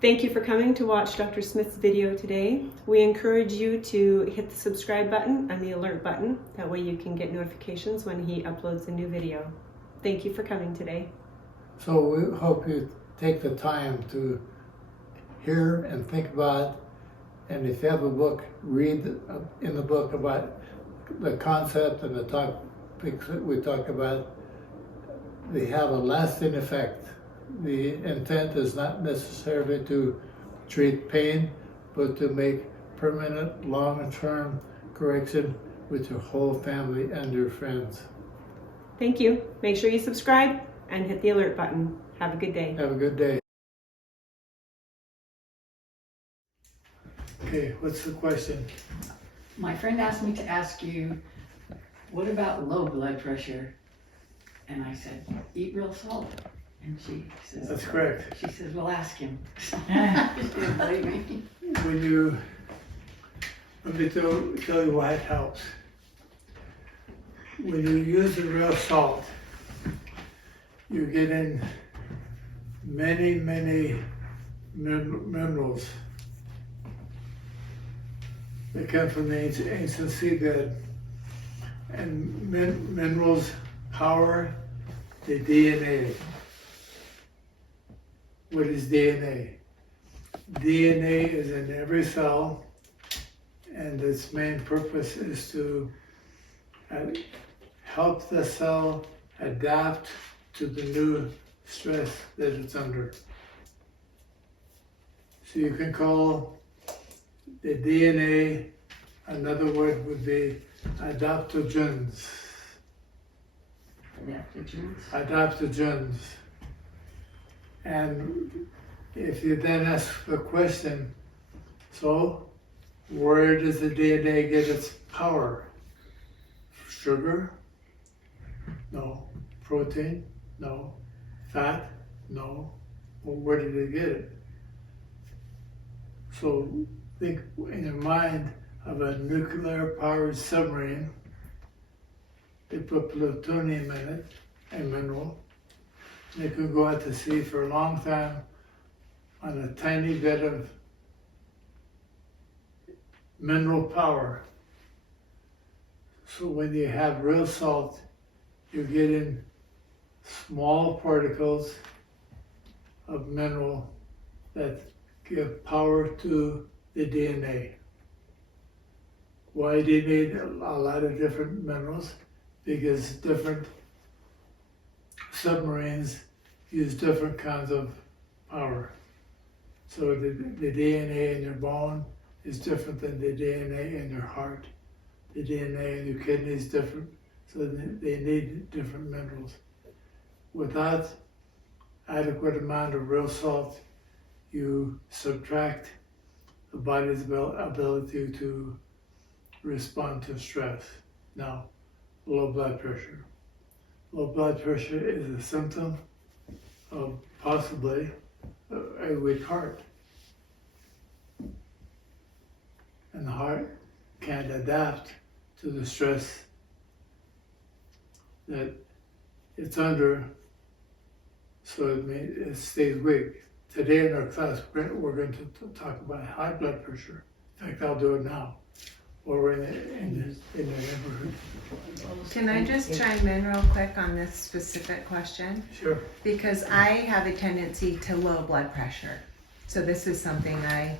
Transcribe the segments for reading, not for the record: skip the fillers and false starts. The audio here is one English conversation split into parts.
Thank you for coming to watch Dr. Smith's video today. We encourage you to hit the subscribe button and the alert button. That way you can get notifications when he uploads a new video. Thank you for coming today. So we hope you take the time to hear and think about it. And if you have a book, read in the book about the concept and the topics that we talk about. They have a lasting effect. The intent is not necessarily to treat pain, but to make permanent, long-term correction with your whole family and your friends. Thank you. Make sure you subscribe and hit the alert button. Have a good day. Have a good day. Okay, what's the question? My friend asked me to ask you, what about low blood pressure? And I said, eat real salt. And she says, That's correct. She says, well, ask him. She didn't believe me. Let me tell you why it helps. When you use the real salt, you get in many minerals that come from the ancient seabed. And minerals power the DNA. What is DNA? DNA is in every cell, and its main purpose is to help the cell adapt to the new stress that it's under. So you can call the DNA, another word would be adaptogens. Adaptogens. And if you then ask the question, so where does the DNA get its power? Sugar? No. Protein? No. Fat? No. Well, where did it get it? So think in your mind of a nuclear powered submarine. They put plutonium in it, a mineral. They could go out to sea for a long time on a tiny bit of mineral power. So when you have real salt, you get in small particles of mineral that give power to the DNA. Why do you need a lot of different minerals? Because different submarines use different kinds of power. So the DNA in your bone is different than the DNA in your heart. The DNA in your kidney is different, so they need different minerals. Without adequate amount of real salt, you subtract the body's ability to respond to stress. Now, low blood pressure. Low blood pressure is a symptom of possibly a weak heart. And the heart can't adapt to the stress that it's under, so it stays weak. Today in our class, we're going to talk about high blood pressure. In fact, I'll do it now. Or we're in the neighborhood. Can I just chime in real quick on this specific question? Sure. Because I have a tendency to low blood pressure. So this is something I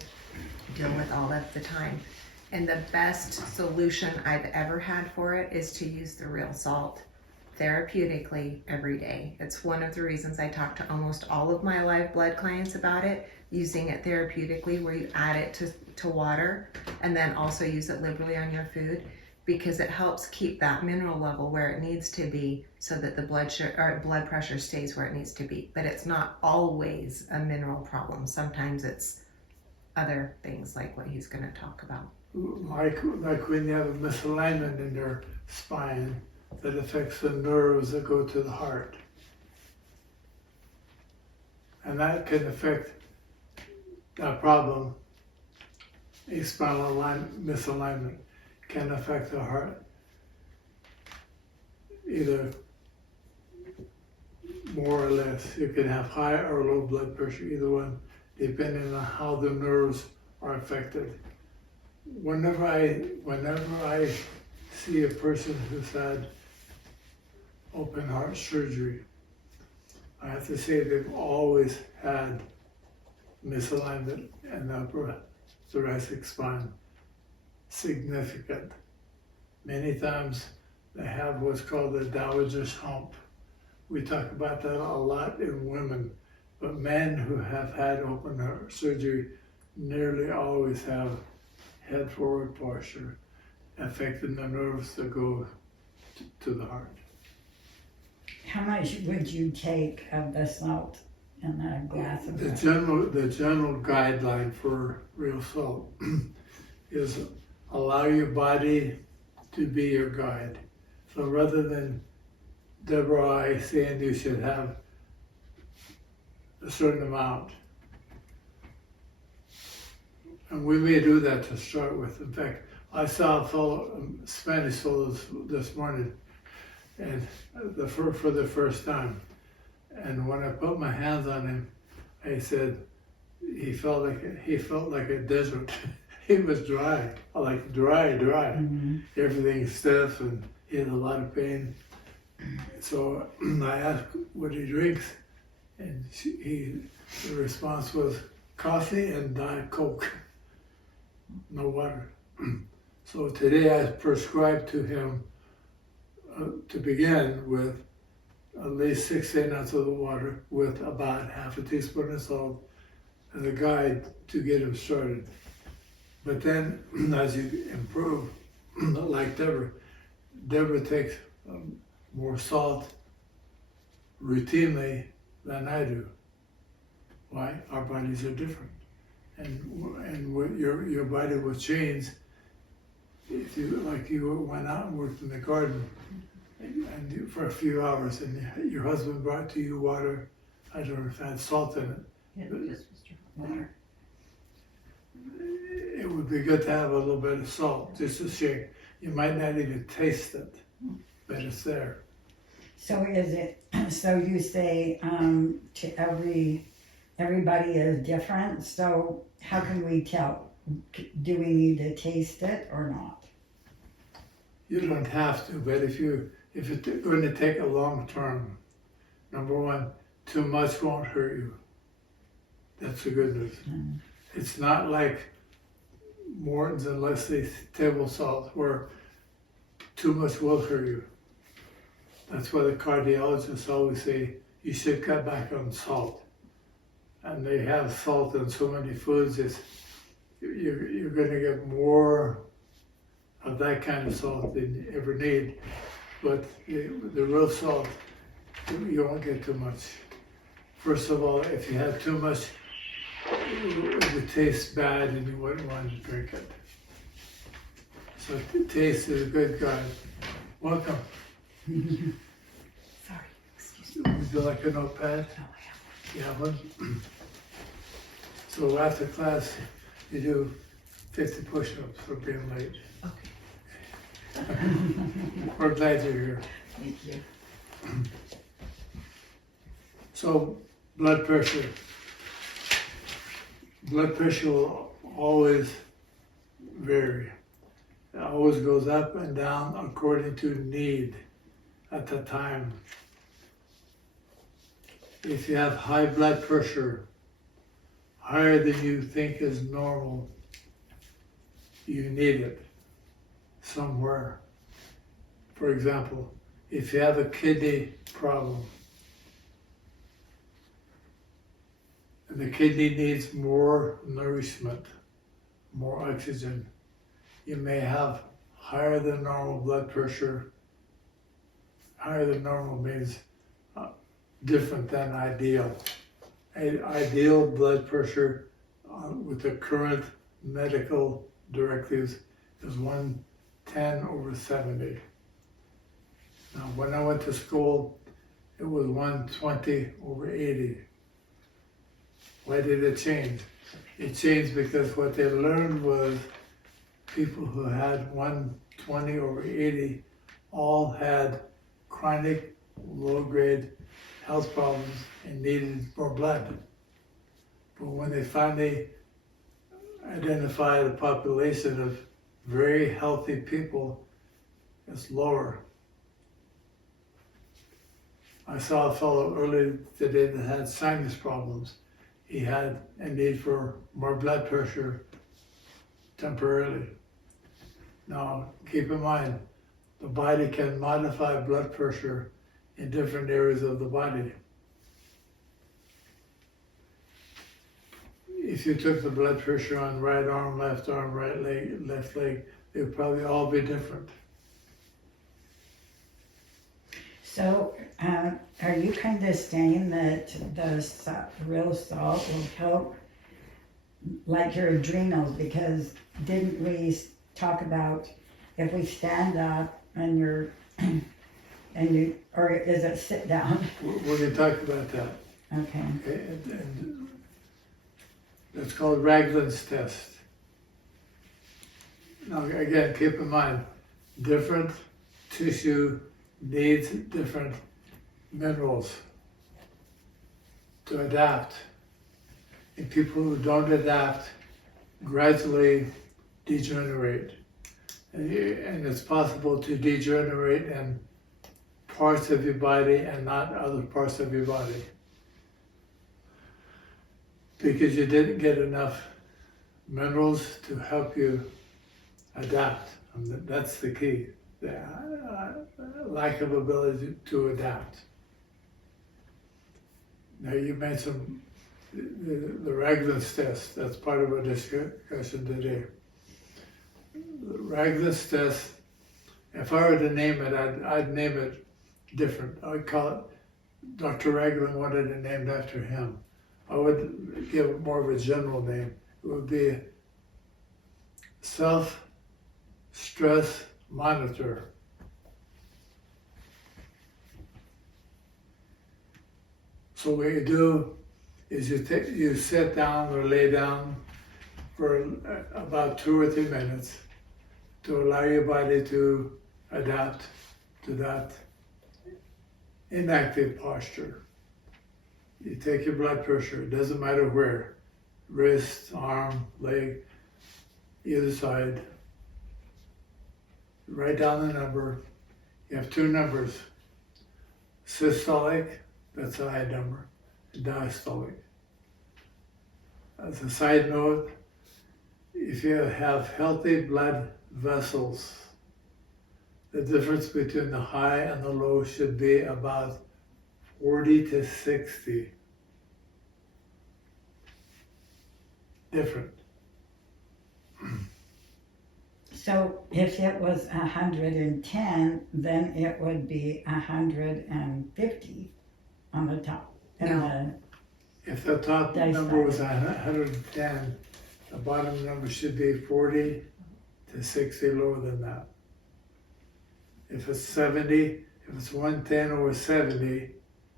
deal with all of the time. And the best solution I've ever had for it is to use the real salt therapeutically every day. It's one of the reasons I talk to almost all of my live blood clients about it, using it therapeutically, where you add it to water and then also use it liberally on your food, because it helps keep that mineral level where it needs to be so that the blood pressure stays where it needs to be. But it's not always a mineral problem. Sometimes it's other things like what he's going to talk about. Like when you have a misalignment in your spine that affects the nerves that go to the heart. And that can affect that problem. A spinal misalignment can affect the heart, either more or less. You can have high or low blood pressure, either one, depending on how the nerves are affected. Whenever I see a person who's had open heart surgery, I have to say they've always had misalignment in the upper thoracic spine, significant. Many times they have what's called the Dowager's hump. We talk about that a lot in women, but men who have had open heart surgery nearly always have head forward posture, affecting the nerves that go to the heart. How much would you take of the salt in a glass of The water? general guideline for real salt is allow your body to be your guide. So rather than Deborah or I saying you should have a certain amount, and we may do that to start with. In fact, I saw a fellow, a Spanish fellow this morning, and for the first time. And when I put my hands on him, I said he felt like a desert. He was dry, like dry. Mhm. Everything stiff, and he had a lot of pain. So I asked what he drinks, and the response was coffee and Diet Coke, no water. So today I prescribed to him to begin with at least 6 to 8 ounces of water with about half a teaspoon of salt as a guide to get him started. But then as you improve, like Deborah takes more salt routinely than I do. Why? Our bodies are different. And what your body will change if you went out and worked in the garden and for a few hours, and your husband brought to you water. I don't know if it had salt in it. Yeah, just water. It would be good to have a little bit of salt, just to shake. You might not even taste it, but it's there. So is it, so you say to everybody is different, so how can we tell? Do we need to taste it or not? You don't have to, but if you're going to take a long term, number one, too much won't hurt you. That's the good news. Mm. It's not like Morton's and Leslie's table salt where too much will hurt you. That's why the cardiologists always say you should cut back on salt. And they have salt in so many foods, you're going to get more of that kind of salt than you ever need. But the real salt, you won't get too much. First of all, if you have too much, it would taste bad and you wouldn't want to drink it. So taste is a good guide. Welcome. Sorry, excuse me. Would you like a notepad? Oh, I have You have one? So after class, you do 50 push-ups for being late. one. Okay. We're glad you're here. Thank you. So blood pressure. Blood pressure will always vary. It always goes up and down according to need at the time. If you have high blood pressure, higher than you think is normal, you need it somewhere. For example, if you have a kidney problem, and the kidney needs more nourishment, more oxygen, you may have higher than normal blood pressure. Higher than normal means different than ideal. Ideal blood pressure with the current medical directives is 110/70. Now, when I went to school, it was 120/80. Why did it change? It changed because what they learned was people who had 120/80 all had chronic low-grade health problems and needed more blood. But when they finally identified a population of very healthy people, it's lower. I saw a fellow earlier today that had sinus problems. He had a need for more blood pressure temporarily. Now, keep in mind, the body can modify blood pressure in different areas of the body. If you took the blood pressure on right arm, right leg, left leg, they would probably all be different. So, are you kind of saying that the real salt will help, like your adrenals? Because didn't we talk about if we stand up and you're, or is it sit down? We're going to talk about that. Okay. Okay, and that's called Ragland's test. Now, again, keep in mind, different tissue needs different minerals to adapt. And people who don't adapt gradually degenerate. And it's possible to degenerate in parts of your body and not other parts of your body, because you didn't get enough minerals to help you adapt. And that's the key, the lack of ability to adapt. Now you mentioned the Ragland's test. That's part of our discussion today. The Ragland's test, if I were to name it, I'd name it different. I'd call it, Dr. Ragland wanted it named after him. I would give it more of a general name. It would be self-stress monitor. So what you do is you sit down or lay down for about 2 or 3 minutes to allow your body to adapt to that inactive posture. You take your blood pressure, it doesn't matter where, wrist, arm, leg, either side. Write down the number. You have 2 numbers. Systolic, that's a high number, and diastolic. As a side note, if you have healthy blood vessels, the difference between the high and the low should be about 40 to 60. Different. So if it was 110, then it would be 150 on the top. And If the top number was 110, the bottom number should be 40 to 60 lower than that. If it's 70, if it's 110 over 70,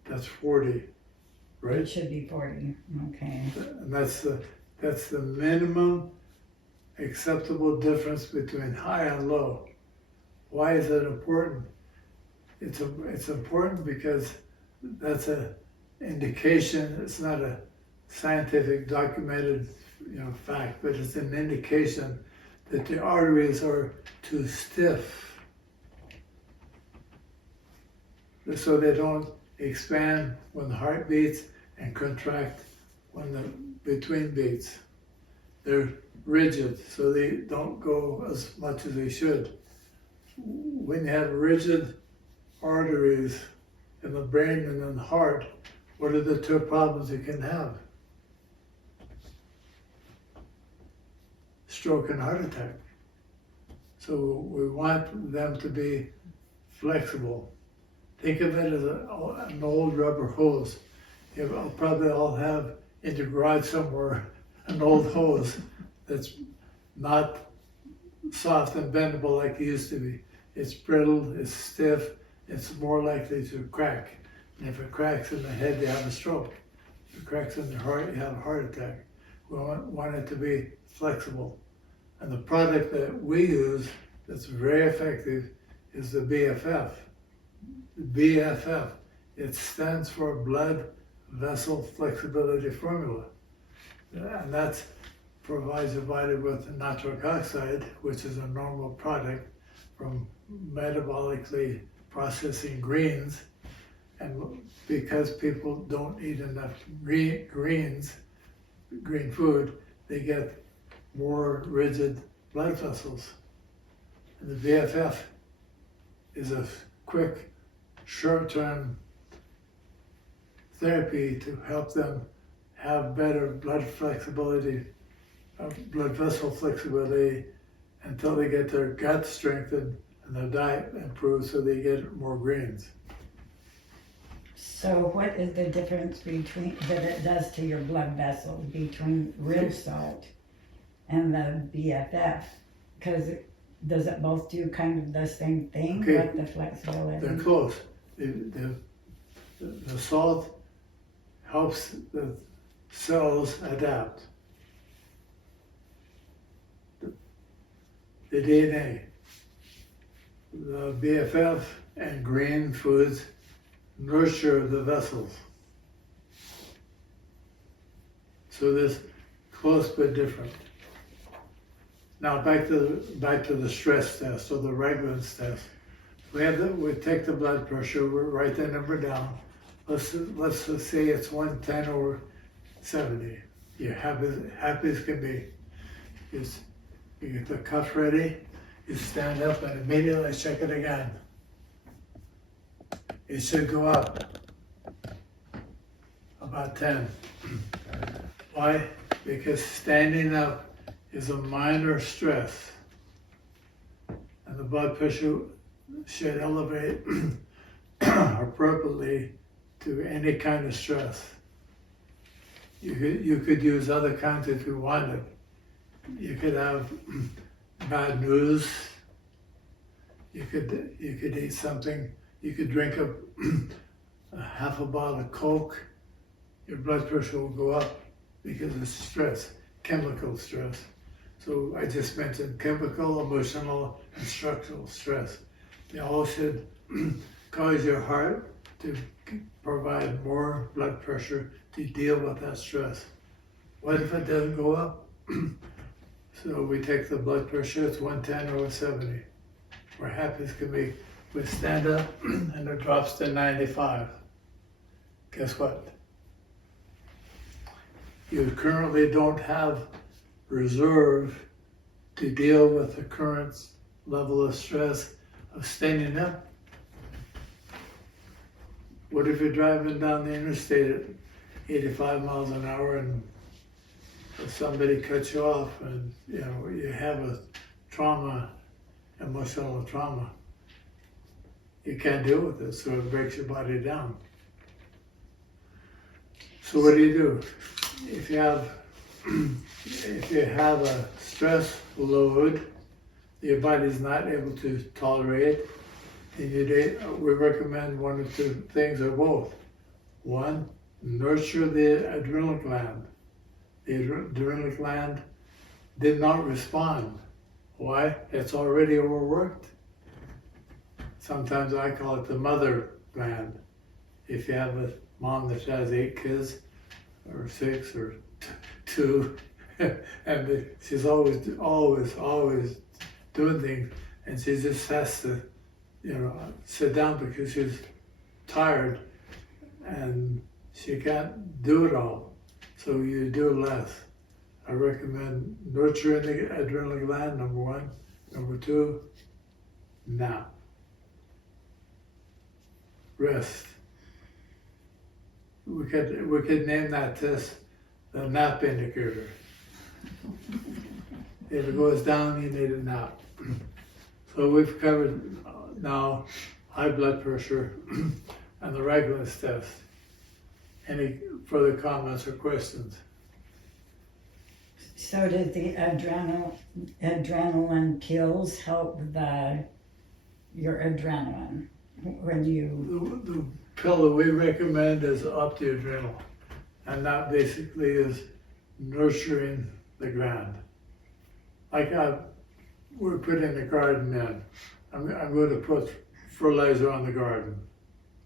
that's 40, right? it should be 40, okay. And that's the minimum acceptable difference between high and low. Why is that important? It's important because that's an indication. It's not a scientific documented fact, but it's an indication that the arteries are too stiff, so they don't expand when the heart beats and contract when the between beats. They're rigid, so they don't go as much as they should. When you have rigid arteries in the brain and in the heart, what are the 2 problems you can have? Stroke and heart attack. So we want them to be flexible. Think of it as an old rubber hose. You'll probably all have in your garage somewhere an old hose that's not soft and bendable like it used to be. It's brittle, it's stiff, it's more likely to crack. And if it cracks in the head, you have a stroke. If it cracks in the heart, you have a heart attack. We want it to be flexible. And the product that we use that's very effective is the BFF. The BFF, it stands for Blood Vessel Flexibility Formula. And that provides the body with nitric oxide, which is a normal product from metabolically processing greens. And because people don't eat enough green food, they get more rigid blood vessels. And the BFF is a quick, short-term therapy to help them have better blood flexibility, blood vessel flexibility, until they get their gut strengthened and their diet improved so they get more greens. So what is the difference between, that it does to your blood vessels between real salt and the BFF? Because does it both do kind of the same thing Okay. with the flexibility? They're close. The salt helps the cells adapt. The DNA, the BFF and green foods nurture the vessels. So this close but different. Now back to the stress test or the Ragland test. We take the blood pressure, we write that number down. Let's just say it's 110 over 70. You're happy as can be. You get the cuff ready, you stand up and immediately check it again. It should go up about 10. Why? Because standing up is a minor stress, and the blood pressure should elevate appropriately to any kind of stress. You could use other kinds if you wanted. You could have bad news. You could eat something. You could drink a half a bottle of Coke. Your blood pressure will go up because of stress, chemical stress. So I just mentioned chemical, emotional, and structural stress. They all should cause your heart to provide more blood pressure to deal with that stress. What if it doesn't go up? So we take the blood pressure, it's 110 over 70. We're happy as can be. We stand up and it drops to 95. Guess what? You currently don't have reserve to deal with the current level of stress of standing up. What if you're driving down the interstate at 85 miles an hour and somebody cuts you off and you have a trauma, emotional trauma? You can't deal with it, so it breaks your body down. So what do? If you have a stress load your body's not able to tolerate, then we recommend one of two things or both. One, nurture the adrenal gland. The adrenal gland did not respond. Why? It's already overworked. Sometimes I call it the mother gland. If you have a mom that has 8 kids, or 6, or 2, and she's always doing things, and she just has to, sit down because she's tired, and she can't do it all. So you do less. I recommend nurturing the adrenal gland, number 1. Number 2, nap. Rest. We could name that test the nap indicator. If it goes down, you need a nap. So we've covered now high blood pressure and the Ragland test. Any further comments or questions? So does the adrenaline pills help your adrenaline when you? The pill that we recommend is opti-adrenal, and that basically is nurturing the gland. Like we're putting the garden in. I'm going to put fertilizer on the garden.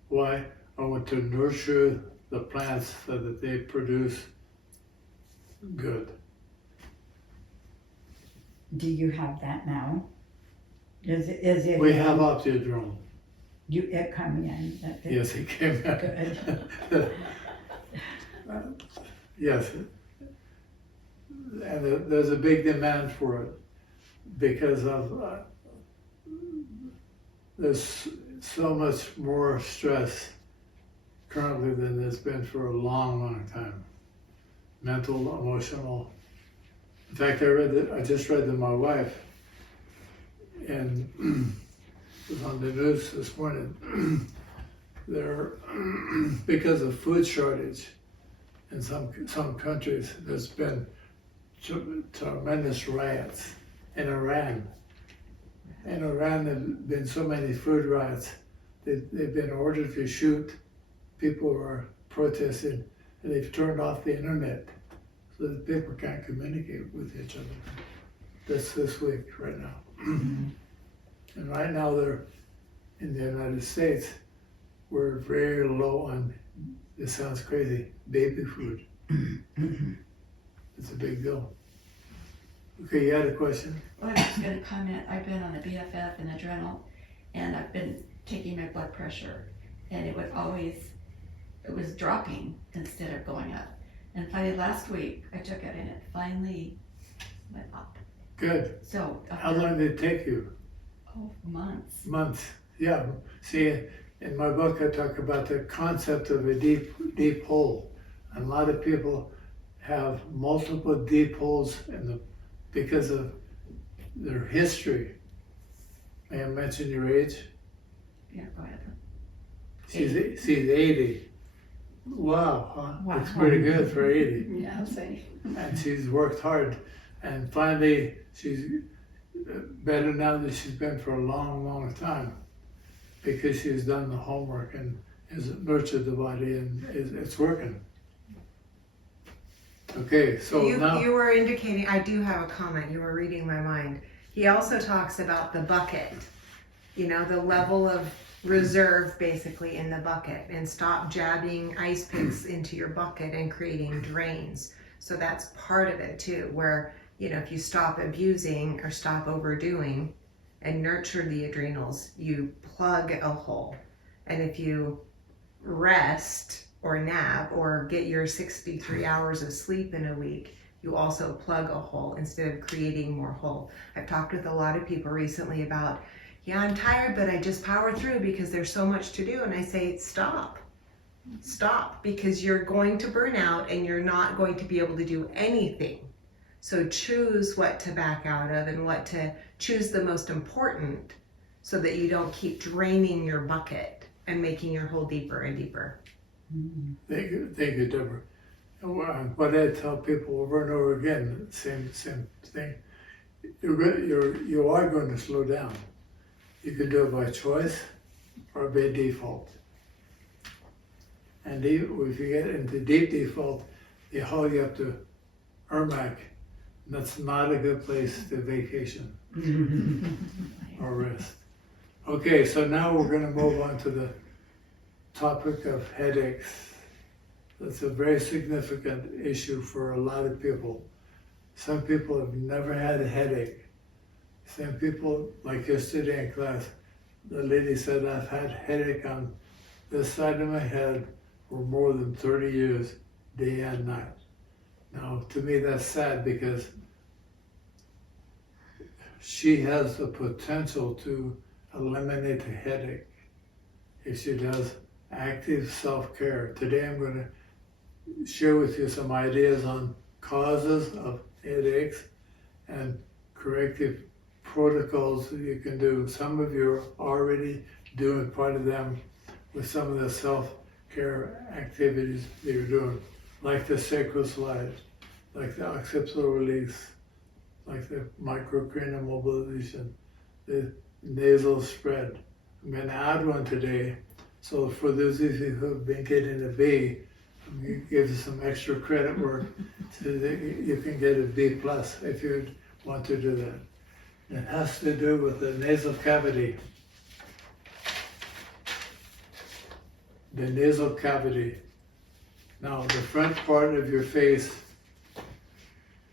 Why? I want to nurture the plants so that they produce good. Do you have that now? Is it? We have Optidrome. It come in. Yes, it came out. Good. Yes. And there's a big demand for it because of there's so much more stress currently than there's been for a long, long time. Mental, emotional. In fact, I just read to my wife, and it was on the news this morning. There, because of food shortage in some countries, there's been tremendous riots in Iran. In Iran, there have been so many food riots. They've been ordered to shoot. People are protesting, and they've turned off the internet so that people can't communicate with each other. That's this week, right now. And right now, they're in the United States. We're very low on, it sounds crazy, baby food. It's a big deal. Okay, you had a question? Well, I was just going to comment. I've been on the BFF and Adrenal, and I've been taking my blood pressure, and it was dropping instead of going up. And finally, last week I took it, and it finally went up. Good. So How long did it take you? months. Months. Yeah. See, in my book, I talk about the concept of a deep hole. And a lot of people have multiple deep holes because of their history. May I mention your age? Yeah, go ahead. She's 80. Wow, huh? Wow. That's pretty good for 80. Yeah, I'll say. And she's worked hard. And finally, she's better now than she's been for a long, long time, because she's done the homework and has nurtured the body, and it's working. Okay, so now You were indicating, I do have a comment, you were reading my mind. He also talks about the bucket, the level of reserve basically in the bucket, and stop jabbing ice picks into your bucket and creating drains. So that's part of it too, where, if you stop abusing or stop overdoing and nurture the adrenals, you plug a hole. And if you rest or nap or get your 63 hours of sleep in a week, you also plug a hole instead of creating more hole. I've talked with a lot of people recently about, I'm tired, but I just power through because there's so much to do. And I say, stop, because you're going to burn out and you're not going to be able to do anything. So choose what to back out of and what to choose the most important, so that you don't keep draining your bucket and making your hole deeper and deeper. thank you, Deborah. And what I tell people over and over again, same thing. You are going to slow down. You can do it by choice or by default. And if you get into deep default, they haul you up to Ermac. That's not a good place to vacation or rest. Okay, so now we're going to move on to the topic of headaches. That's a very significant issue for a lot of people. Some people have never had a headache. Some people, like yesterday in class, the lady said, I've had a headache on this side of my head for more than 30 years, day and night. Now, to me, that's sad, because she has the potential to eliminate the headache if she does active self-care. Today, I'm going to share with you some ideas on causes of headaches and corrective protocols that you can do. Some of you are already doing part of them with some of the self-care activities that you're doing, like the sacral slide, like the occipital release, like the microcranial mobilization, the nasal spread. I'm going to add one today, so for those of you who have been getting a B, I'm going to give you some extra credit work so that you can get a B+ if you want to do that. It has to do with the nasal cavity. The nasal cavity. Now, the front part of your face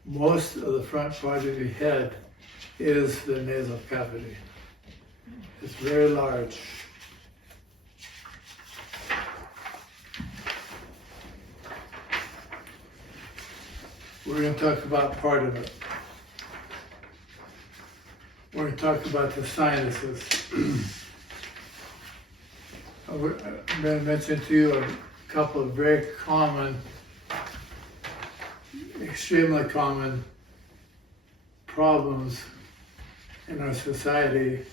most of the front part of your head is the nasal cavity. It's very large. We're going to talk about part of it. We're going to talk about the sinuses. I'm going to mention to you a couple of very common, extremely common problems in our society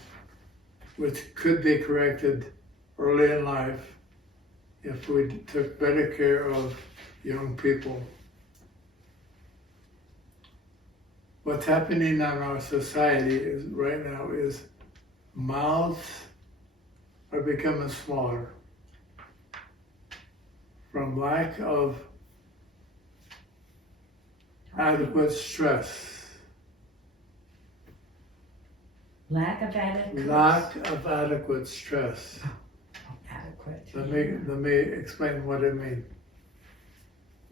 which could be corrected early in life if we took better care of young people. What's happening in our society is right now is mouths are becoming smaller from lack of adequate stress. Lack of adequate. Lack of adequate stress. Adequate. Let me explain what I mean.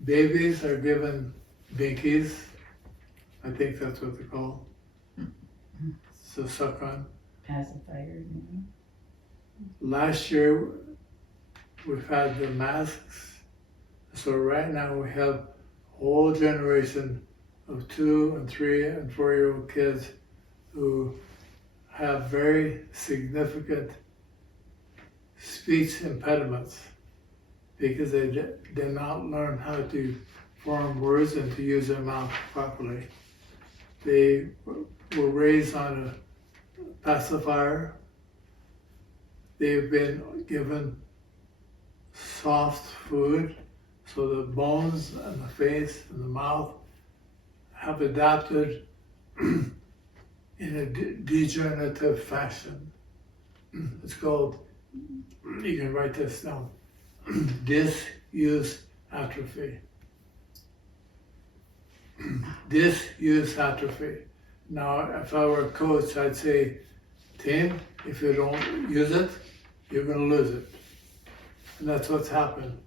Babies are given binkies. I think that's what they're called. So suck on. Pacifiers. Last year, we've had the masks. So right now we have a whole generation of 2 and 3 and 4-year-old kids who have very significant speech impediments because they did not learn how to form words and to use their mouth properly. They were raised on a pacifier. They've been given soft food, so the bones and the face and the mouth have adapted in a degenerative fashion. It's called, you can write this down, disuse atrophy. Disuse atrophy. Now, if I were a coach, I'd say, team, if you don't use it, you're going to lose it. And that's what's happened.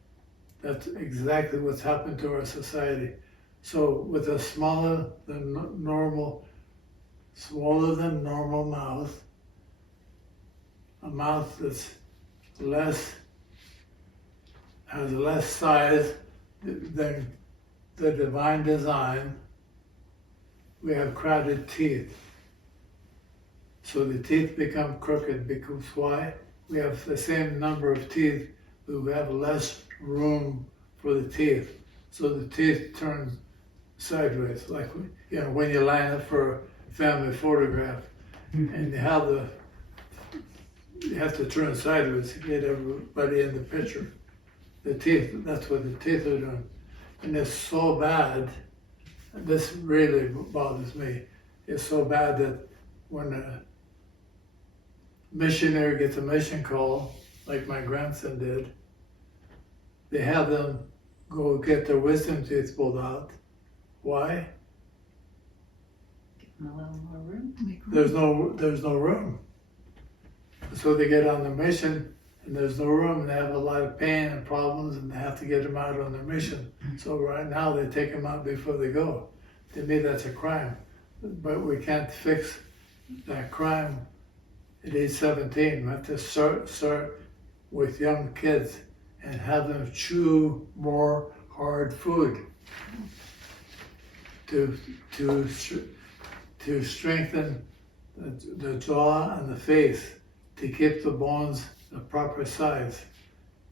That's exactly what's happened to our society. So with a smaller than normal mouth, a mouth that's has less size than the divine design, we have crowded teeth. So the teeth become crooked because why? We have the same number of teeth, but we have less room for the teeth. So the teeth turn sideways, like when you line up for a family photograph, and you have to turn sideways to get everybody in the picture. The teeth, that's what the teeth are doing. And it's so bad, this really bothers me, it's so bad that when a missionary gets a mission call, like my grandson did, they have them go get their wisdom teeth pulled out. Why? A little more room. There's no room. So they get on the mission and there's no room, and they have a lot of pain and problems, and they have to get them out on their mission. So right now they take them out before they go. To me, that's a crime. But we can't fix that crime at age 17. We have to start with young kids and have them chew more hard food to strengthen the jaw and the face, to keep the bones the proper size,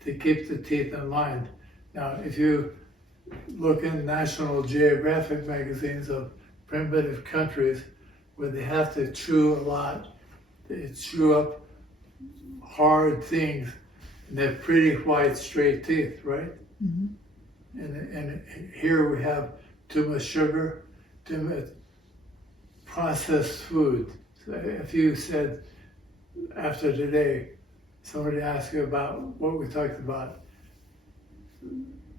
to keep the teeth in line. Now, if you look in National Geographic magazines of primitive countries where they have to chew a lot, they chew up hard things, and they have pretty white, straight teeth, right? Mm-hmm. And here we have too much sugar, too much processed food. So if you said, after today, somebody asked you about what we talked about,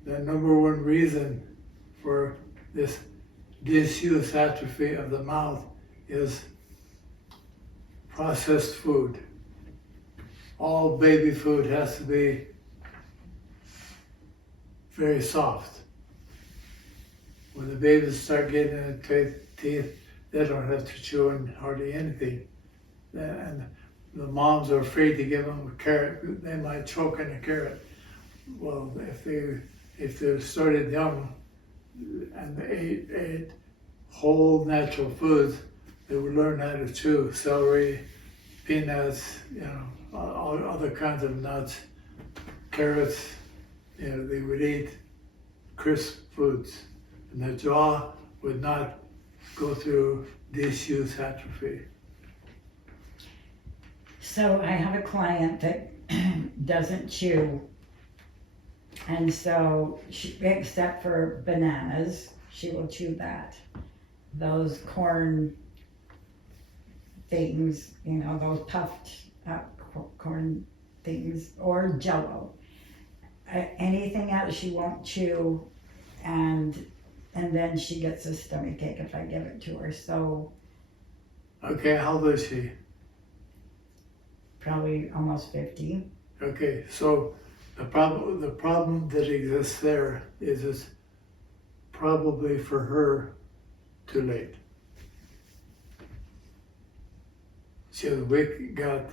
the number one reason for this disuse atrophy of the mouth is processed food. All baby food has to be very soft. When the babies start getting in teeth, they don't have to chew on hardly anything. And the moms are afraid to give them a carrot. They might choke on a carrot. Well, if they started young and they ate whole natural foods, they would learn how to chew celery, peanuts, all other kinds of nuts, carrots. They would eat crisp foods, and their jaw would not go through disuse atrophy. So I have a client that doesn't chew, and so except for bananas, she will chew that. Those corn things, those puffed up corn things, or Jell-O. Anything else she won't chew, and then she gets a stomach ache if I give it to her. So Okay, how old is she? probably almost 50. Okay, so the problem that exists there is it's probably for her too late. She has weak gut,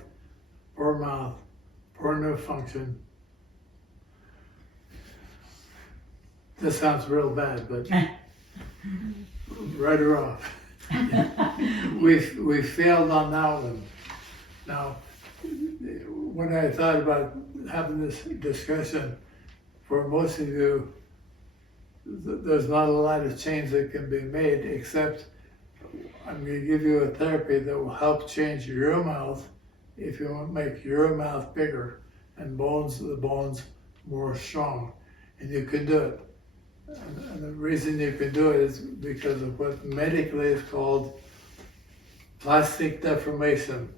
poor mouth, poor nerve function. This sounds real bad, but write her off. We failed on that one. Now, when I thought about having this discussion, for most of you, there's not a lot of change that can be made, except I'm going to give you a therapy that will help change your mouth if you want to make your mouth bigger and the bones more strong. And you can do it. And the reason you can do it is because of what medically is called plastic deformation.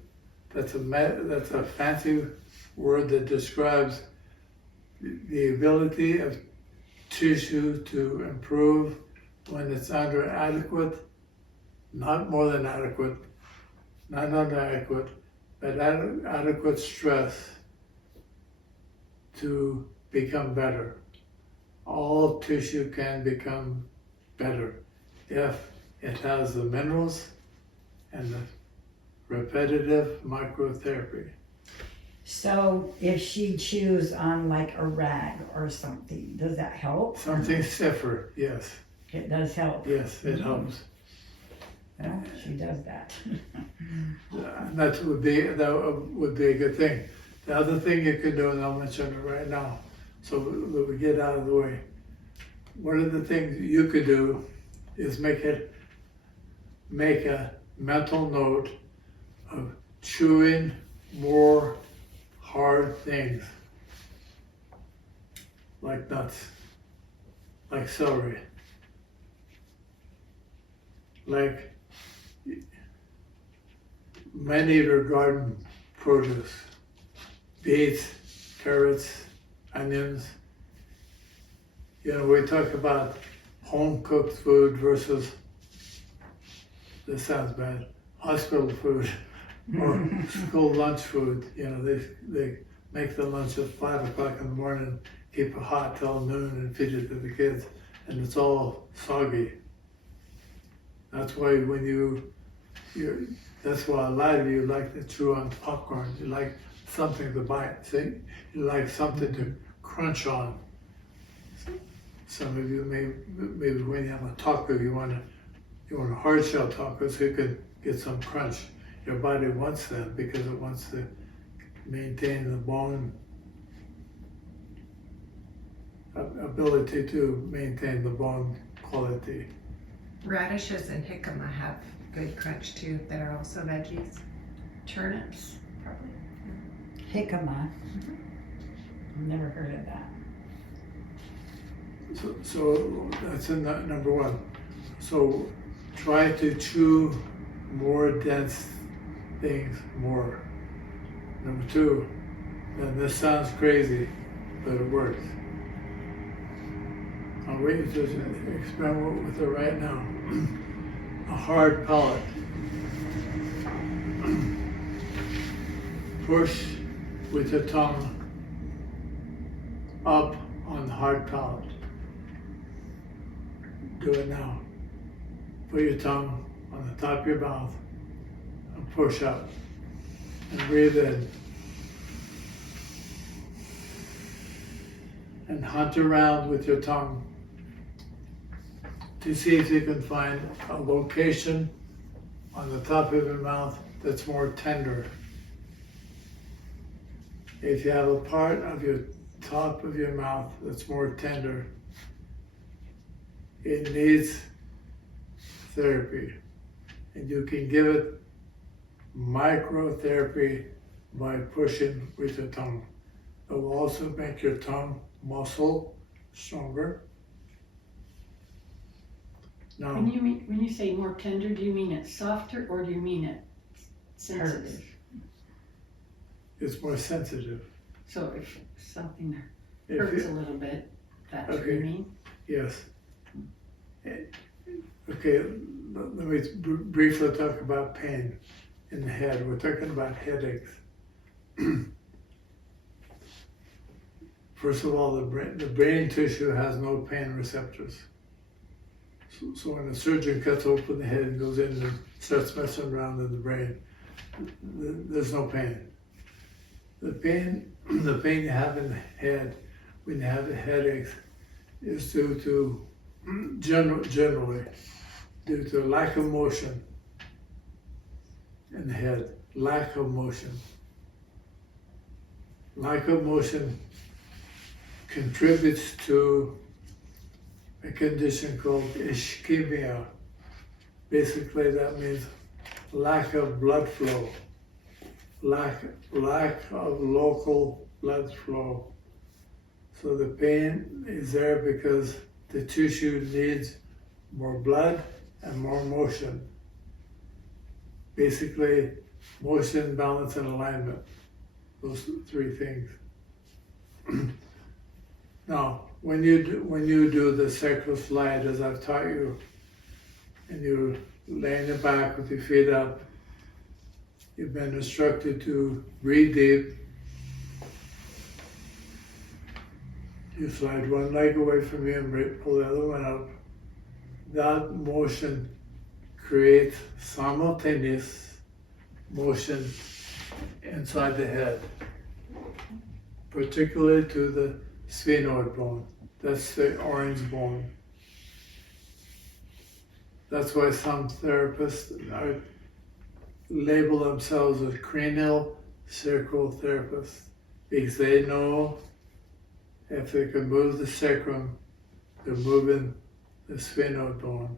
That's a fancy word that describes the ability of tissue to improve when it's under adequate, not more than adequate, not under adequate, but adequate stress to become better. All tissue can become better if it has the minerals and the repetitive microtherapy. So if she chews on like a rag or something, does that help? Something stiffer, yes. It does help. Yes, it helps. Well, she does that. That would be a good thing. The other thing you can do, and I'll mention it right now, so that we get out of the way. One of the things you could do is make a mental note of chewing more hard things, like nuts, like celery, like man-eater garden produce, beets, carrots, onions. We talk about home-cooked food versus, this sounds bad, hospital food or school lunch food. They make the lunch at 5 o'clock in the morning, keep it hot till noon and feed it to the kids, and it's all soggy. That's why that's why a lot of you like to chew on popcorn. You like something to bite. See? You like something to crunch on. Some of you maybe when you have a taco, you want a hard shell taco so you can get some crunch. Your body wants that because it wants to maintain the bone ability to maintain the bone quality. Radishes and jicama have good crunch too, that are also veggies. Turnips, probably. Jicama. I've never heard of that. So that's in number one. So try to chew more dense things more. Number two, and this sounds crazy, but it works. I'll wait you to experiment with it right now. A hard palate. Push with your tongue up on the hard palate. Do it now. Put your tongue on the top of your mouth and push up and breathe in. And hunt around with your tongue to see if you can find a location on the top of your mouth that's more tender. If you have a part of your top of your mouth that's more tender, it needs therapy. And you can give it microtherapy by pushing with your tongue. It will also make your tongue muscle stronger. Now, When you say more tender, do you mean it softer or do you mean it sensitive? it's more sensitive. So if something If hurts you- a little bit, that's what Okay. you mean? Yes. Okay, let me briefly talk about pain in the head. We're talking about headaches. First of all, the brain tissue has no pain receptors. So when a surgeon cuts open the head and goes in and starts messing around in the brain, there's no pain. The pain you have in the head when you have the headaches is due to generally due to lack of motion in the head. Lack of motion. Lack of motion contributes to a condition called ischemia. Basically, that means lack of blood flow, lack of local blood flow. So the pain is there because the tissue needs more blood and more motion. Basically, motion, balance, and alignment. Those three things. Now, when you do the sacral slide, as I've taught you, and you're laying it back with your feet up, you've been instructed to breathe deep. You slide one leg away from you and pull the other one up. That motion creates simultaneous motion inside the head, particularly to the sphenoid bone. That's the orange bone. That's why some therapists label themselves as cranial sacral therapists, because they know if they can move the sacrum, they're moving the sphenoid bone.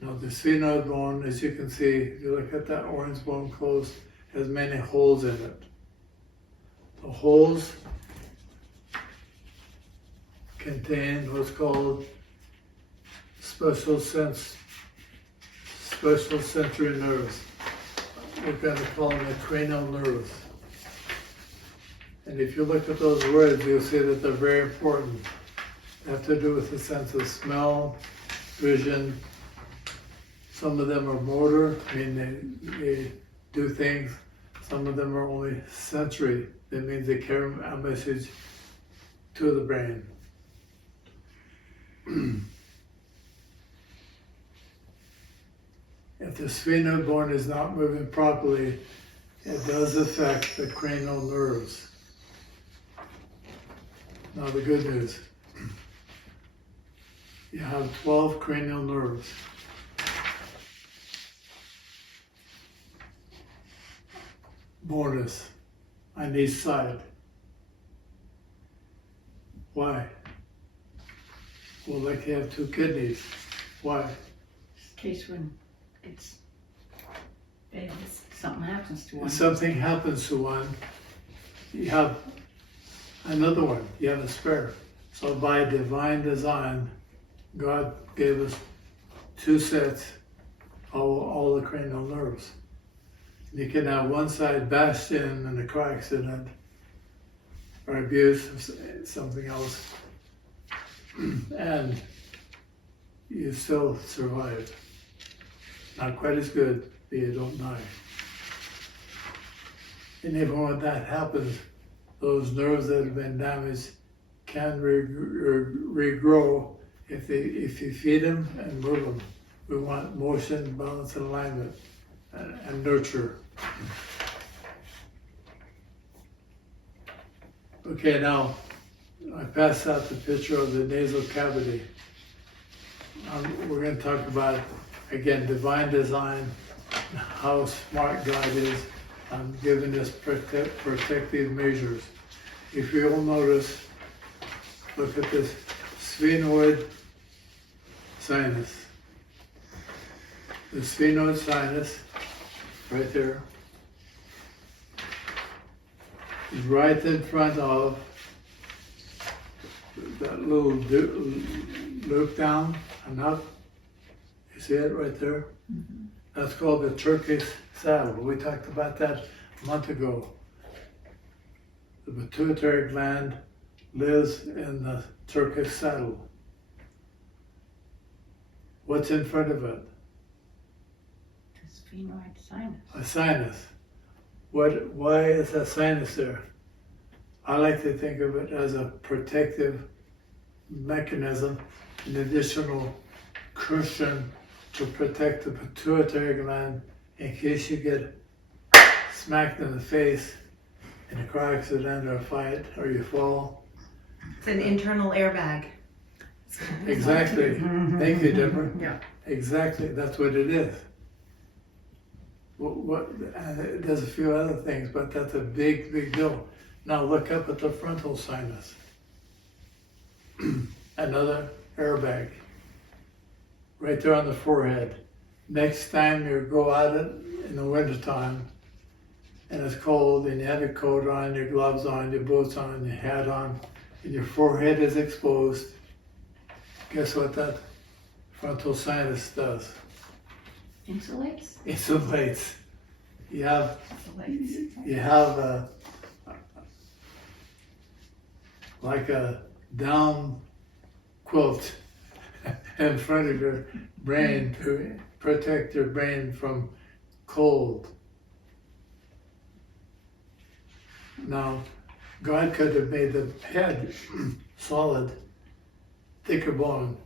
Now the sphenoid bone, as you can see, if you look at that orange bone close, has many holes in it. The holes contain what's called special sensory nerves. We're going to call them the cranial nerves. And if you look at those words, you'll see that they're very important. They have to do with the sense of smell, vision. Some of them are motor, I mean they do things. Some of them are only sensory. That means they carry a message to the brain. If the sphenoid bone is not moving properly, it does affect the cranial nerves. Now the good news, you have 12 cranial nerves. Bonus on each side. Why? Well, like you have two kidneys. Why? In case when it's something happens to one. If something happens to one, you have another one, you have a spare. So by divine design, God gave us two sets of all the cranial nerves. You can have one side bashed in a car accident or abuse or something else, and you still survive. Not quite as good, but you don't die. And even when that happens, those nerves that have been damaged can regrow if you feed them and move them, we want motion, balance, and alignment, and nurture. Okay, now I passed out the picture of the nasal cavity. We're going to talk about, again, divine design, how smart God is on giving us protective measures. If you'll notice, look at this sphenoid sinus. The sphenoid sinus, right there, is right in front of that little loop down and up. You see it right there? Mm-hmm. That's called the Turkish saddle. We talked about that a month ago. The pituitary gland lives in the Turkish saddle. What's in front of it? The sphenoid sinus. A sinus. Why is that sinus there? I like to think of it as a protective mechanism, an additional cushion to protect the pituitary gland in case you get smacked in the face in a car accident or a fight or you fall. It's an internal airbag. Exactly. Thank you, Deborah. Yeah. Exactly. That's what it is. It does a few other things, but that's a big, big deal. Now look up at the frontal sinus. Another airbag. Right there on the forehead. Next time you go out in the wintertime and it's cold and you have your coat on, your gloves on, your boots on, your hat on, and your forehead is exposed, guess what that frontal sinus does? Insulates? Insulates. You have like a down quilt in front of your brain to protect your brain from cold. Now, God could have made the head solid, thicker bone,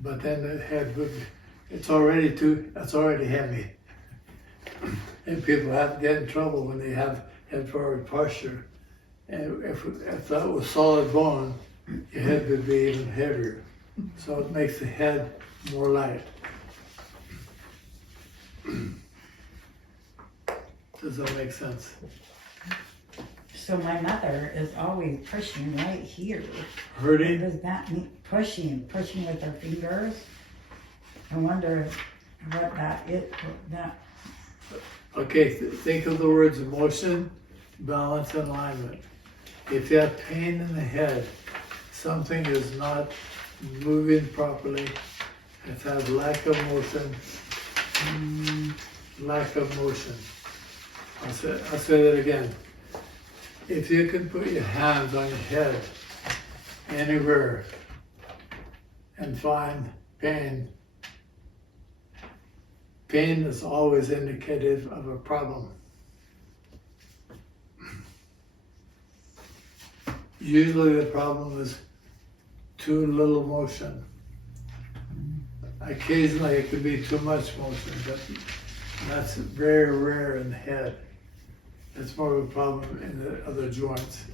but then the head would, it's already heavy. And people have to get in trouble when they have head forward posture. And if that was solid bone, your head would be even heavier. So it makes the head more light. Does that make sense? So my mother is always pushing right here. What Hurting? does that mean? Pushing with her fingers? I wonder what that is. Okay, think of the words motion, balance, and alignment. If you have pain in the head, something is not moving properly. It has lack of motion. Lack of motion. I'll say that again. If you can put your hands on your head anywhere and find pain, pain is always indicative of a problem. Usually the problem is too little motion. Occasionally it could be too much motion, but that's very rare in the head. It's more of a problem in the other joints.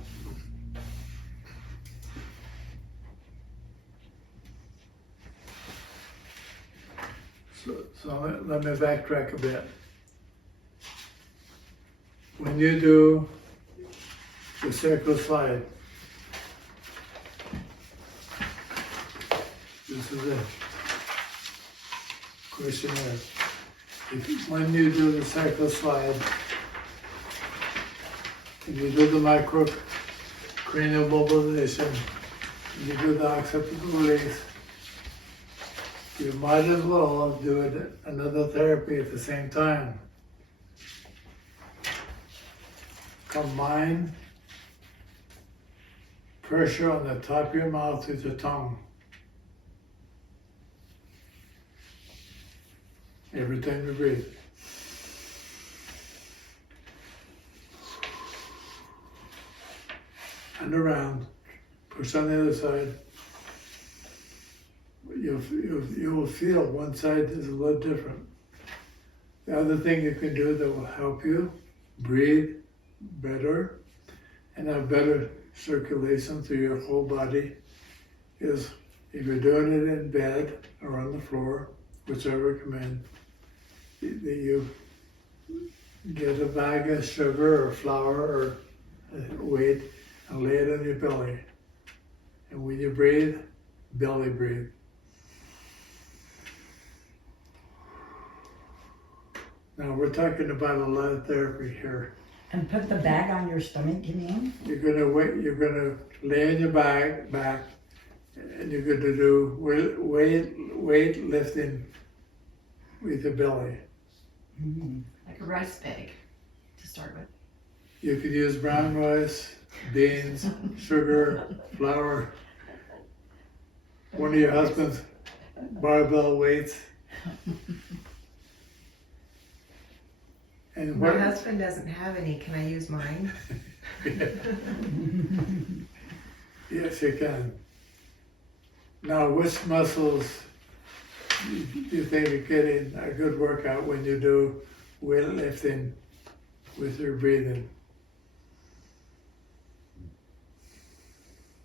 So let me backtrack a bit. When you do the circle slide, this is a questionnaire. When you do the circle slide, and you do the microcranial mobilization, and you do the occipital release, you might as well do another therapy at the same time. Combine pressure on the top of your mouth with your tongue. Every time you breathe. And around. Push on the other side. you will feel one side is a little different. The other thing you can do that will help you breathe better and have better circulation through your whole body is if you're doing it in bed or on the floor, which I recommend, that you get a bag of sugar or flour or weight and lay it on your belly. And when you breathe, belly breathe. Now we're talking about a lot of therapy here. And put the bag on your stomach, you mean? You're gonna lay on your back, and you're gonna do weight lifting with your belly. Mm-hmm. Like a rice bag to start with. You could use brown rice, beans, sugar, flour. One of your husband's barbell weights. And My what? husband doesn't have any. Can I use mine? Yes, you can. Now, which muscles do you think are getting a good workout when you do weightlifting with your breathing?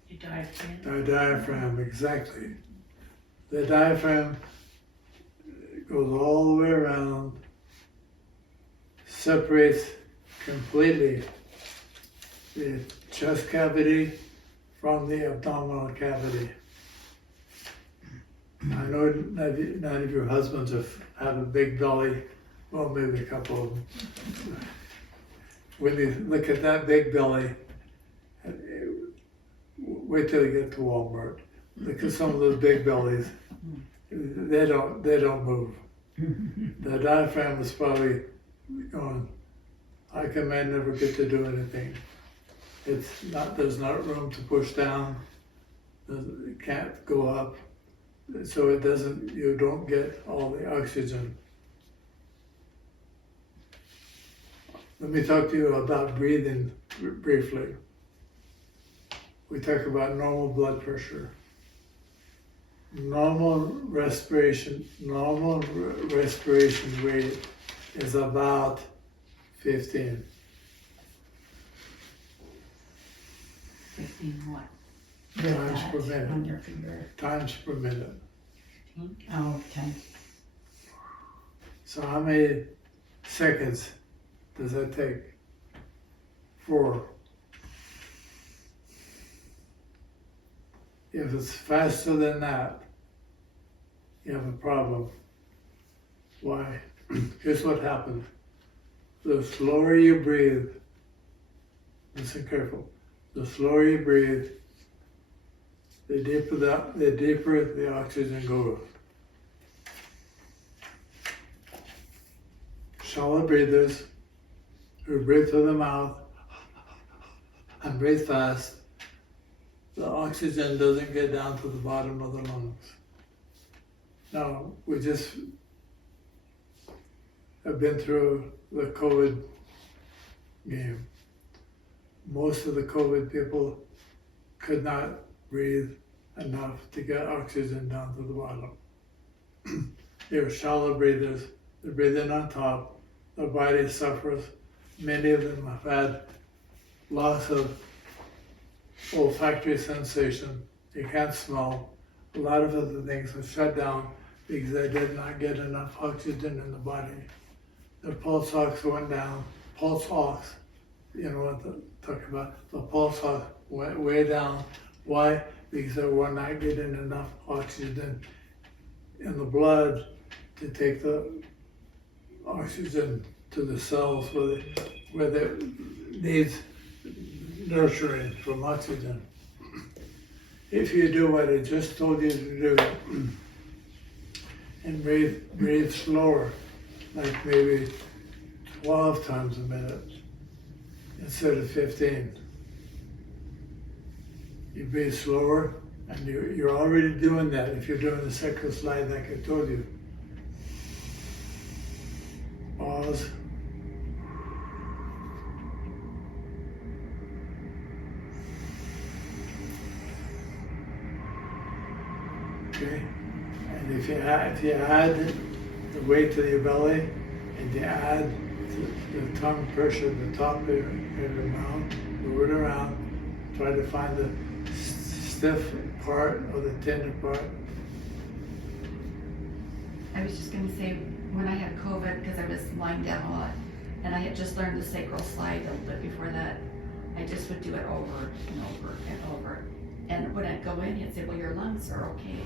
You diaphragm. The diaphragm, exactly. The diaphragm goes all the way around, separates completely the chest cavity from the abdominal cavity. I know none of your husbands have a big belly, well, maybe a couple of them. When you look at that big belly, wait till you get to Walmart. Look at some of those big bellies. They don't move. The diaphragm is probably going, I may never get to do anything. There's not room to push down. It can't go up. So you don't get all the oxygen. Let me talk to you about breathing briefly. We talk about normal blood pressure. Normal respiration rate is about 15. 15 what? With Times that per minute. on your finger. Times per minute. Oh, okay. So how many seconds does that take? 4. If it's faster than that, you have a problem. Why? Here's what happens. The slower you breathe, listen careful, the slower you breathe, the deeper the oxygen goes. Shallow breathers who breathe through the mouth and breathe fast, the oxygen doesn't get down to the bottom of the lungs. Now, we just have been through the COVID game. Most of the COVID people could not breathe enough to get oxygen down to the bottom. They're shallow breathers. They're breathing on top. Their body suffers. Many of them have had loss of olfactory sensation. They can't smell. A lot of other things have shut down because they did not get enough oxygen in the body. Their pulse ox went down. Pulse ox, you know what I'm talking about? The pulse ox went way down. Why? Because they were not getting enough oxygen in the blood to take the oxygen to the cells where they needs nurturing from oxygen. If you do what I just told you to do and breathe slower, like maybe 12 times a minute instead of 15. You breathe slower, and you're already doing that if you're doing the second slide like I told you. Pause. Okay. if you add the weight to your belly and you add the tongue pressure at the top of your mouth, move it around, try to find the stiff part or the tender part. I was just gonna say, when I had COVID, because I was lying down a lot, and I had just learned the sacral slide a little bit before that, I just would do it over and over and over. And when I'd go in, he'd say, well, your lungs are okay.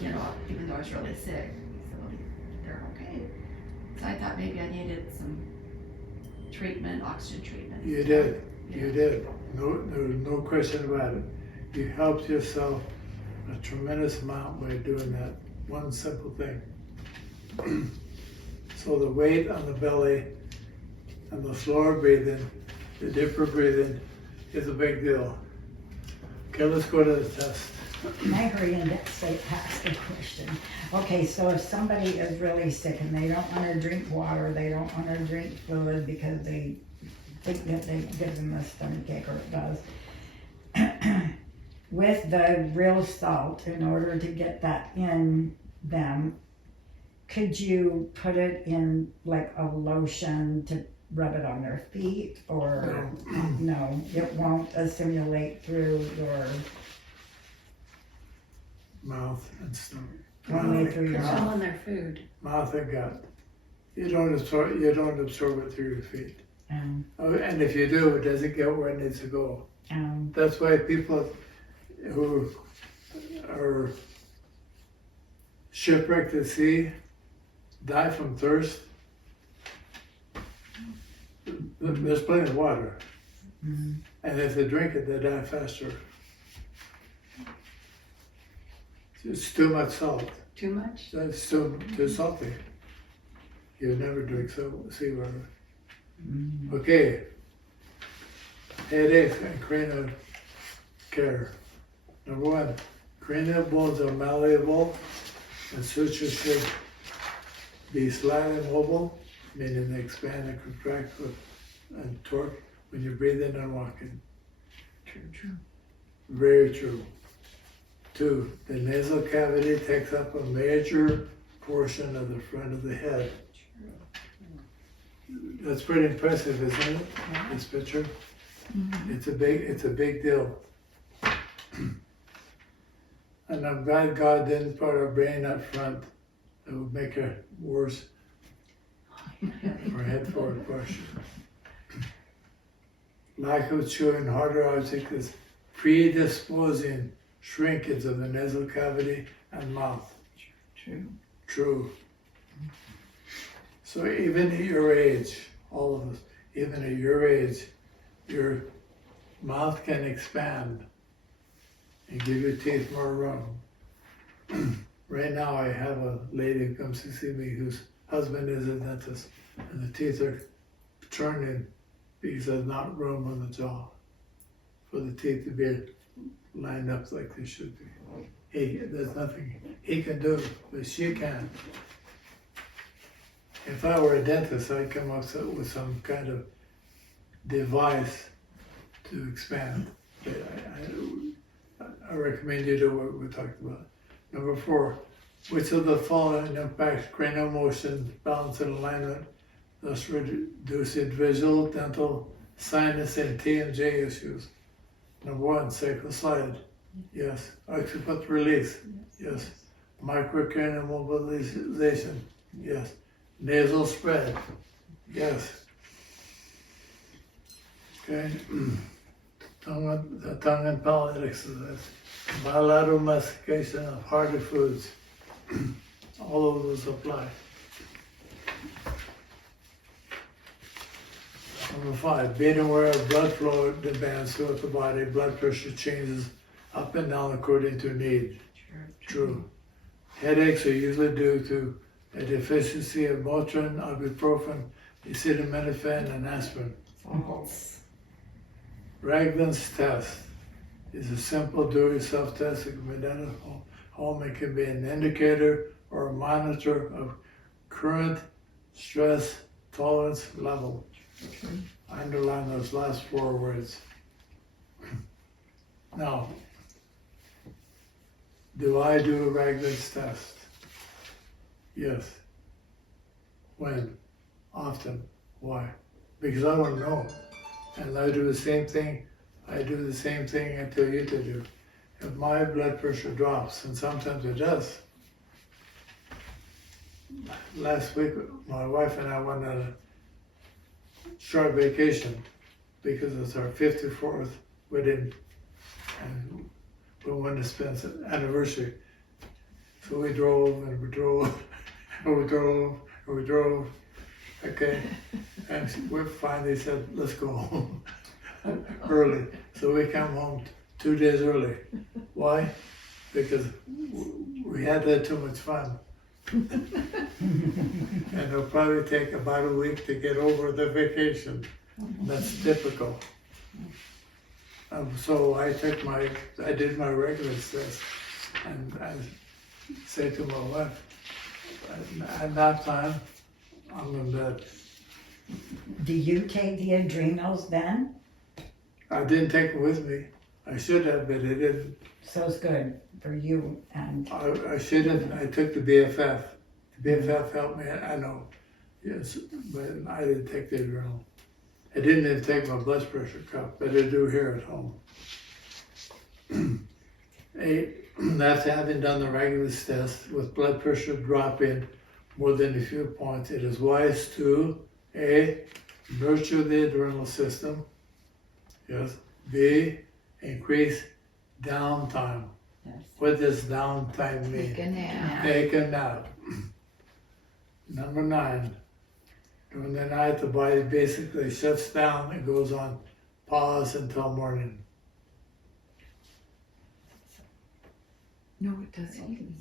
You know, even though I was really sick. He said, well, they're okay. So I thought maybe I needed some treatment, oxygen treatment. You did. Yeah. You did. No, there was no question about it. You helped yourself a tremendous amount by doing that one simple thing. So the weight on the belly and the slower breathing, the deeper breathing is a big deal. Okay, let's go to the test. Can I hurry and ask a question? Okay, so if somebody is really sick and they don't want to drink water, they don't want to drink fluid because they think that they give them a stomachache, or it does. With the real salt, in order to get that in them, could you put it in like a lotion to rub it on their feet, or no, it won't assimilate through your Mouth and stomach. only through your It's all mouth? in their food. Mouth and gut. You don't absorb it through your feet. And if you do, it doesn't get where it needs to go. That's why people who are shipwrecked at sea die from thirst. There's plenty of water. And if they drink it, they die faster. It's too much salt. Too much? That's too salty. You would never drink seawater. Okay. Headache and cranial care. Number one, cranial bones are malleable and sutures should be slightly mobile, meaning they expand and contract and torque when you're breathing and walking. True. Very true. 2, the nasal cavity takes up a major portion of the front of the head. That's pretty impressive, isn't it? This picture. It's a big deal. And I'm glad God didn't put our brain up front. It would make it worse for head forward posture. Lack of chewing harder objects is predisposing shrinkage of the nasal cavity and mouth. True. So even at your age, all of us, even at your age, your mouth can expand and give your teeth more room. Right now I have a lady who comes to see me whose husband is a dentist, and the teeth are turning because there's not room on the jaw for the teeth to be lined up like they should be. There's nothing he can do, but she can. If I were a dentist, I'd come up with some kind of device to expand. I recommend you do what we talked about. Number 4, which of the following impacts cranial motion, balance, and alignment, thus reducing visual, dental, sinus, and TMJ issues? Number 1, sacral slide. Yes. Occiput release. Yes. Microcranial mobilization. Yes. Nasal spread. Yes. Okay. Tongue and palate exercise. Bilateral mastication of harder foods. All of those apply. Number 5, being aware of blood flow demands throughout the body. Blood pressure changes up and down according to need. True. Headaches are usually due to a deficiency of Motrin, ibuprofen, acetaminophen, and aspirin. False. Ragland's test is a simple do-it-yourself test that can be done at home. It can be an indicator or a monitor of current stress tolerance level. I underline those last 4 words. Now, Do I do a Ragland's test? Yes. When? Often. Why? Because I don't know. And I do the same thing. I do the same thing I tell you to do. If my blood pressure drops, and sometimes it does. Last week, my wife and I went on a short vacation because it's our 54th wedding, and we wanted to spend an anniversary. So we drove and we drove and we drove and we drove. Okay, and we finally said, let's go home early. So we come home 2 days early. Why? Because we had too much fun. And it'll probably take about a week to get over the vacation. That's typical. So I did my regular test, and I say to my wife, at that time, I'm in bed. Do you take the adrenals then? I didn't take it with me. I should have, but I didn't. So it's good for you and I should have. I took the BFF. The BFF helped me, I know. Yes, but I didn't take the adrenal. I didn't even take my blood pressure cup, but I do here at home. After having done the Ragland's test with blood pressure dropping more than a few points, it is wise to A, nurture the adrenal system. Yes. B, increase downtime. Yes. What does downtime mean? Take a nap. Take a nap. Number 9, during the night the body basically shuts down and goes on pause until morning. No, it doesn't.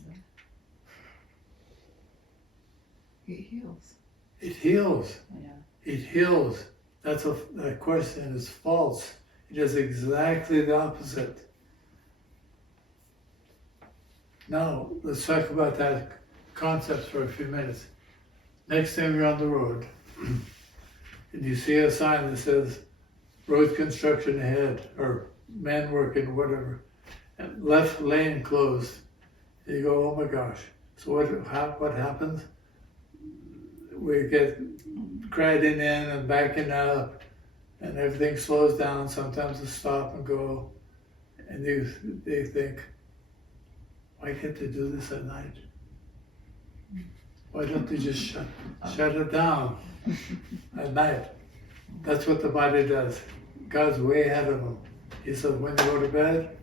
It heals. It heals. Yeah. It heals. That question is false. It is exactly the opposite. Now, let's talk about that concept for a few minutes. Next time you're on the road, and you see a sign that says, road construction ahead, or man working, whatever, and left lane closed, you go, oh my gosh. So what happens? We get crowding in and backing up, and everything slows down. Sometimes they stop and go, and they think, why can't they do this at night? Why don't they just shut it down at night? That's what the body does. God's way ahead of them. He said, when you go to bed,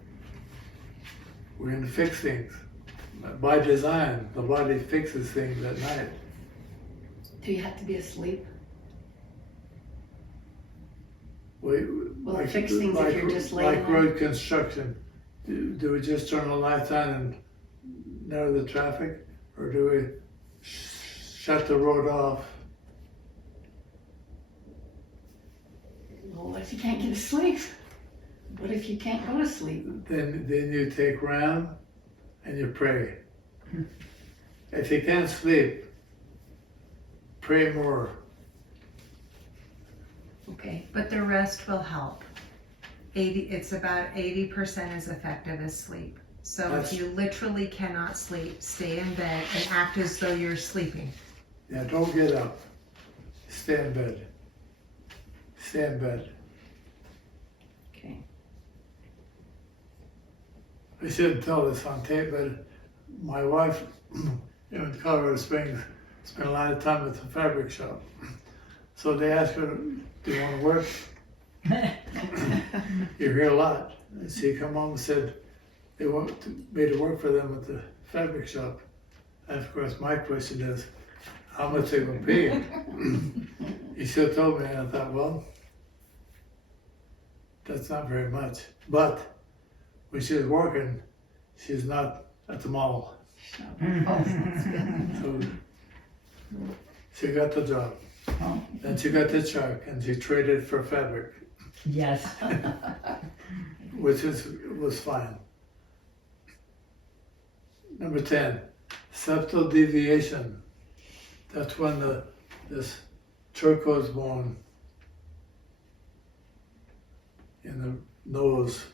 we're going to fix things. By design, the body fixes things at night. Do you have to be asleep? Will it fix things if you're just laying like there? road construction. Do we just turn the lights on and narrow the traffic? Or do we shut the road off? Well, what if you can't get to sleep? What if you can't go to sleep? Then you take RAM and you pray. If you can't sleep, pray more. Okay. But the rest will help. It's about 80% as effective as sleep. So if you literally cannot sleep, stay in bed and act as though you're sleeping. Yeah, don't get up. Stay in bed. Stay in bed. Okay. I shouldn't tell this on tape, but my wife, in Colorado Springs, spent a lot of time at the fabric shop. So they asked her, do you want to work? You're here a lot. And she come home and said they want me to work for them at the fabric shop. And of course, my question is, how much they going to pay you? He still told me, and I thought, well, that's not very much. But when she's working, she's not at the mall. Oh, that's good. So she got the job. Then she got the check and she traded for fabric, yes. which was fine. Number 10, septal deviation. That's when this turquoise bone in the nose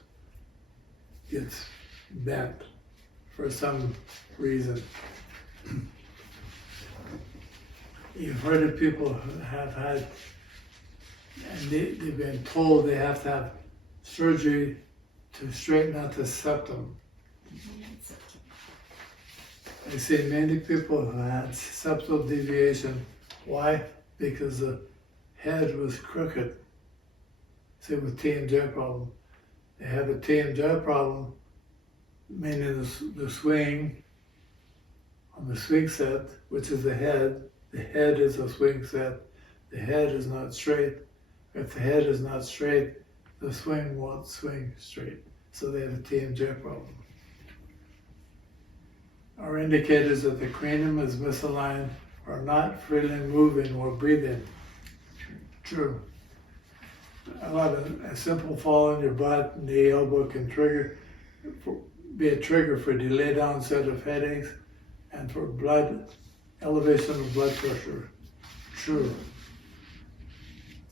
gets bent for some reason. You've heard of people who have had, and they've been told they have to have surgery to straighten out the septum. I see many people who had septal deviation. Why? Because the head was crooked. Say with TMJ problem. They have a TMJ problem, meaning the swing on the swing set, which is the head. The head is a swing set. The head is not straight. If the head is not straight, the swing won't swing straight. So they have a TMJ problem. Our indicators that the cranium is misaligned or not freely moving or breathing. True. A simple fall on your butt and the elbow can be a trigger for delayed onset of headaches and for elevation of blood pressure. True.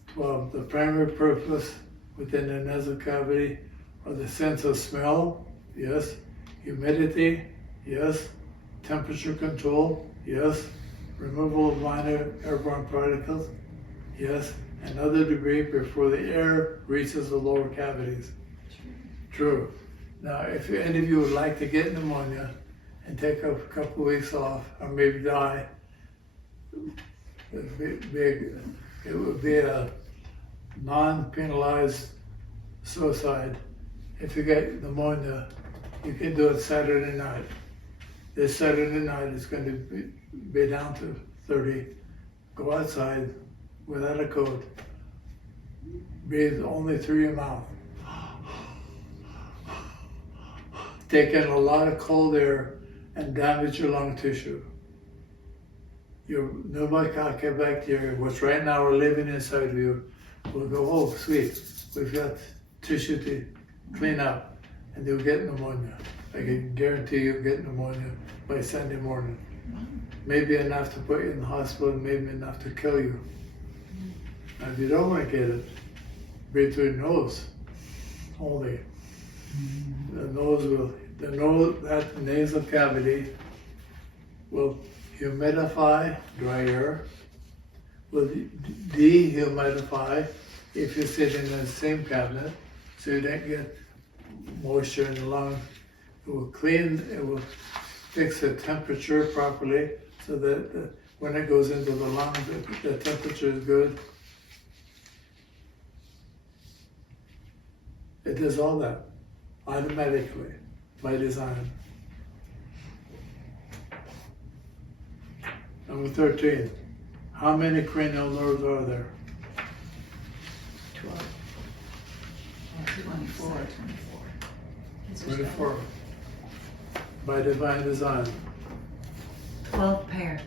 12. The primary purpose within the nasal cavity are the sense of smell, yes. Humidity, yes. Temperature control, yes. Removal of minor airborne particles, yes. And other debris before the air reaches the lower cavities. True. Now, if any of you would like to get pneumonia and take a couple of weeks off, or maybe die, it would be a non-penalized suicide. If you get pneumonia, you can do it Saturday night. This Saturday night it's going to be down to 30. Go outside without a coat. Breathe only through your mouth. Take in a lot of cold air and damage your lung tissue. Your pneumococcal bacteria, which right now are living inside of you, will go, oh sweet, we've got tissue to clean up, and you'll get pneumonia. I can guarantee you'll get pneumonia by Sunday morning. Maybe enough to put you in the hospital, maybe enough to kill you. Now, if you don't want to get it, breathe through your nose only. That nasal cavity will humidify dry air, will dehumidify if you sit in the same cabinet, so you don't get moisture in the lungs. It will clean, it will fix the temperature properly so that when it goes into the lungs, the temperature is good. It does all that automatically by design. Number 13, how many cranial nerves are there? 12. 24. 24. By divine design. 12 pair.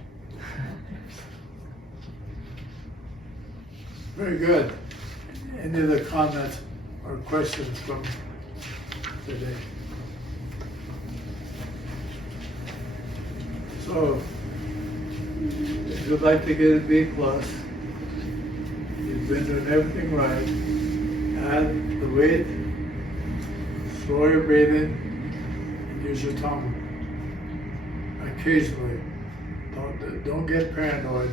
Very good. Any other comments or questions from today? So, if you'd like to get a B+, you've been doing everything right. Add the weight, slow your breathing, and use your tongue. Occasionally. Don't get paranoid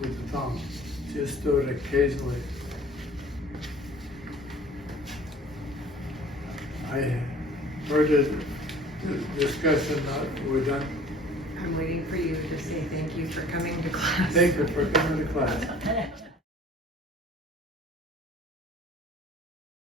with the tongue. Just do it occasionally. I heard the discussion, we're done. I'm waiting for you to say thank you for coming to class. Thank you for coming to class.